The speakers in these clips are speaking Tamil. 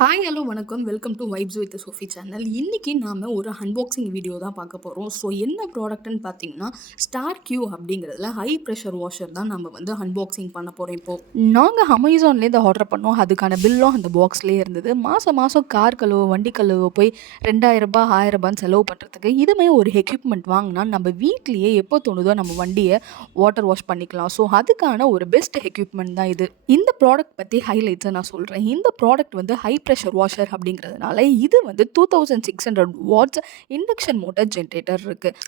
ஹாய் ஹலோ வணக்கம் welcome to vibes with Sophie channel. இன்றைக்கி நாம் ஒரு அன்பாக்சிங் வீடியோ தான் பார்க்க போகிறோம். ஸோ என்ன ப்ராடக்ட்னு பார்த்தீங்கன்னா ஸ்டார் கியூ அப்படிங்கிறதுல ஹை ப்ரெஷர் வாஷர் தான் நம்ம வந்து அன்பாக்சிங் பண்ண போகிறோம். இப்போது நாங்கள் அமேசான்லேருந்து ஆர்டர் பண்ணோம். அதுக்கான பில்லும் அந்த பாக்ஸ்லேயே இருந்தது. மாதம் கார் கழுவு வண்டி கழுவு போய் ₹2000 1000 செலவு பண்ணுறதுக்கு இதுமே ஒரு எக்யூப்மெண்ட் வாங்கினா நம்ம வீட்லேயே எப்போ தோணுதோ நம்ம வண்டியை வாட்டர் வாஷ் பண்ணிக்கலாம். ஸோ அதுக்கான ஒரு பெஸ்ட் எக்யூப்மெண்ட் தான் இது. இந்த ப்ராடக்ட் பற்றி ஹைலைட்ஸை நான் சொல்கிறேன். இந்த ப்ராடக்ட் வந்து ஹை ப்ரெஷர் வாஷர் அப்படிங்கிறதுனால இது வந்து 2600 வாட்ஸ் இண்டக்ஷன் மோட்டர் ஜென்ரேட்டர் இருக்குது.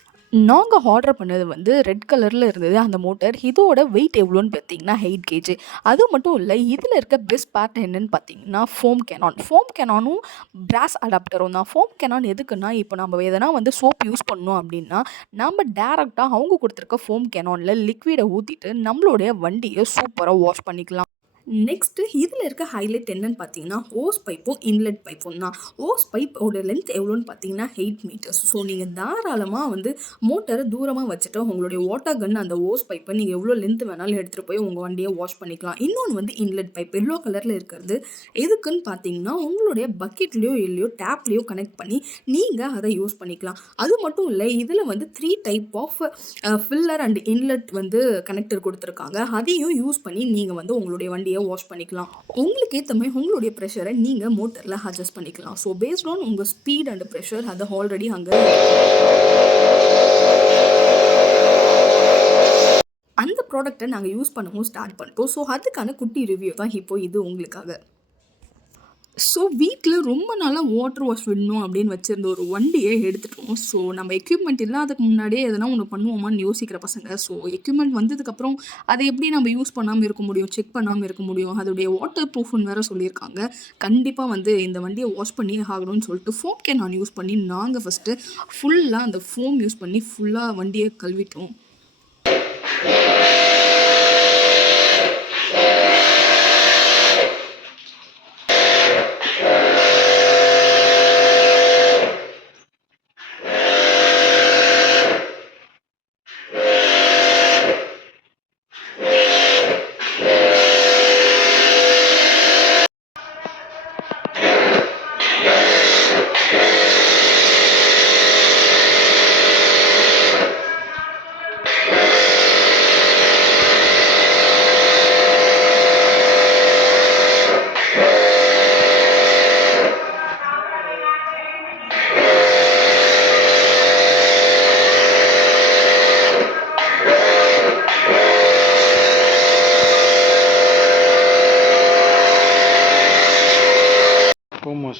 நாங்கள் ஆர்டர் பண்ணது வந்து ரெட் கலரில் இருந்தது அந்த மோட்டர். இதோட வெயிட் எவ்வளோன்னு பார்த்தீங்கன்னா 8 கேஜி. அது மட்டும் இல்லை, இதில் இருக்க பெஸ்ட் பார்ட் என்னென்னு பார்த்தீங்கன்னா ஃபோம் கேனானும் பிராஸ் அடாப்டரும் தான். ஃபோம் கேனான் எதுக்குன்னா, இப்போ நம்ம எதனா வந்து சோப் யூஸ் பண்ணோம் அப்படின்னா நம்ம டேரெக்டாக அவங்க கொடுத்துருக்க ஃபோம் கேனானில் லிக்விடை ஊற்றிட்டு நம்மளுடைய வண்டியை சூப்பராக வாஷ் பண்ணிக்கலாம். நெக்ஸ்ட்டு இதில் இருக்க ஹைலைட் என்னன்னு பார்த்தீங்கன்னா ஓஸ் பைப்பும் இன்லெட் பைப்பும் தான். ஓஸ் பைப்போட லென்த் எவ்வளோன்னு பார்த்தீங்கன்னா 8 மீட்டர்ஸ். ஸோ நீங்கள் தாராளமாக வந்து மோட்டரை தூரமாக வச்சுட்டு உங்களுடைய வாட்டர் கன் அந்த ஓஸ் பைப்பை நீங்கள் எவ்வளோ லென்த் வேணாலும் எடுத்துகிட்டு போய் உங்கள் வண்டியை வாஷ் பண்ணிக்கலாம். இன்னொன்று வந்து இன்லெட் பைப் எல்லோ கலரில் இருக்கிறது எதுக்குன்னு பார்த்தீங்கன்னா உங்களுடைய பக்கெட்லேயோ இல்லையோ டேப்லேயோ கனெக்ட் பண்ணி நீங்கள் அதை யூஸ் பண்ணிக்கலாம். அது மட்டும் இல்லை, இதில் வந்து 3 type of filler and inlet வந்து கனெக்டர் கொடுத்துருக்காங்க. அதையும் யூஸ் பண்ணி நீங்கள் வந்து உங்களுடைய வண்டியை வாஷ் பண்ணிக்கலாம். உங்களுக்கு ஏற்ற மாதிரி உங்களுடைய ப்ரெஷரை நீங்கள் மோட்டரில் அட்ஜஸ்ட் பண்ணிக்கலாம். ஸோ பேஸ்ட் ஆன் உங்கள் ஸ்பீட் அண்ட் ப்ரெஷர் அதை ஆல்ரெடி அங்கே அந்த ப்ராடக்டை நாங்கள் யூஸ் பண்ணவும் ஸ்டார்ட் பண்ணிட்டோம். ஸோ அதுக்கான குட்டி ரிவ்யூ தான் இப்போ இது உங்களுக்காக. ஸோ வீட்டில் ரொம்ப நாளாக வாட்டர் வாஷ் விடணும் அப்படின்னு வச்சுருந்த ஒரு வண்டியை எடுத்துட்டோம். ஸோ நம்ம எக்யூப்மெண்ட் இல்லாததுக்கு முன்னாடியே எதனா ஒன்று பண்ணுவோமான்னு யோசிக்கிற பசங்க. ஸோ எக்யூப்மெண்ட் வந்ததுக்கப்புறம் அதை எப்படி நம்ம யூஸ் பண்ணாமல் இருக்க முடியும், செக் பண்ணாமல் இருக்க முடியும். அதோடைய வாட்டர் ப்ரூஃப்னு வேறு சொல்லியிருக்காங்க. கண்டிப்பாக வந்து இந்த வண்டியை வாஷ் பண்ணி ஆகணும்னு சொல்லிட்டு ஃபோம் கேன் யூஸ் பண்ணி நாங்கள் ஃபஸ்ட்டு ஃபுல்லாக அந்த ஃபோம் யூஸ் பண்ணி ஃபுல்லாக வண்டியை கழுவிட்டோம்.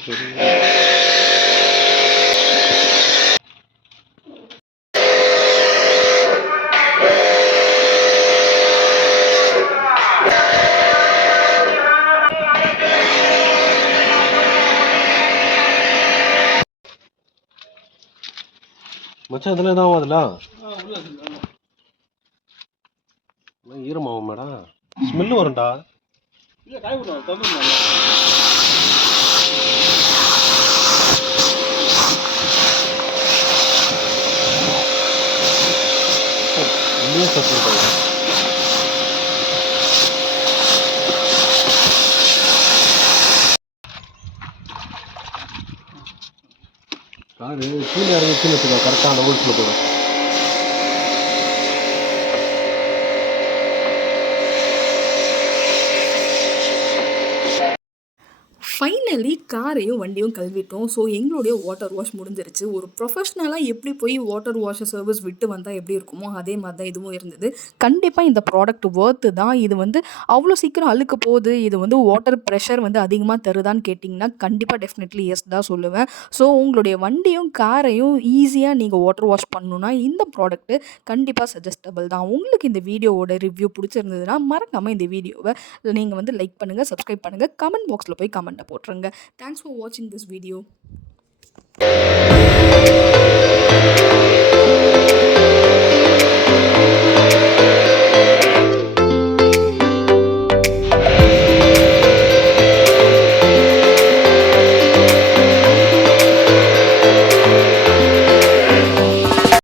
சரி, மச்சான் இதில் என்ன ஆகுதுல ஈரமாகும் மேடம், ஸ்மெல்லு வரும்டா. காரு கீழே இறங்கிச்சுன்னு வச்சுக்கோ, கரெக்டாக அந்த ஹோல்ஸில் போடும். ஃபைனலி காரையும் வண்டியும் கழுவிட்டோம். ஸோ எங்களுடைய வாட்டர் வாஷ் முடிஞ்சிருச்சு. ஒரு ப்ரொஃபஷ்னலாக எப்படி போய் வாட்டர் வாஷ் சர்வீஸ் விட்டு வந்தால் எப்படி இருக்குமோ அதே மாதிரி தான் இதுவும் இருந்தது. கண்டிப்பாக இந்த ப்ராடக்ட் ஒர்த்து தான். இது வந்து அவ்வளோ சீக்கிரம் அழுக்க போகுது, இது வந்து வாட்டர் ப்ரெஷர் வந்து அதிகமாக தருதான்னு கேட்டிங்கன்னா கண்டிப்பாக டெஃபினெட்லி எஸ் தான் சொல்லுவேன். ஸோ உங்களுடைய வண்டியும் காரையும் ஈஸியாக நீங்கள் வாட்டர் வாஷ் பண்ணணுன்னா இந்த ப்ராடக்ட்டு கண்டிப்பாக சஜஸ்டபிள் தான். உங்களுக்கு இந்த வீடியோவோட ரிவ்யூ பிடிச்சிருந்ததுன்னா மறக்காமல் இந்த வீடியோவை நீங்கள் வந்து லைக் பண்ணுங்கள், சப்ஸ்கிரைப் பண்ணுங்கள், கமெண்ட் பாக்ஸில் போய் கமெண்ட்டை போட்டுருங்க. தேங்க்ஸ் ஃபார் வாட்சிங் திஸ் வீடியோ.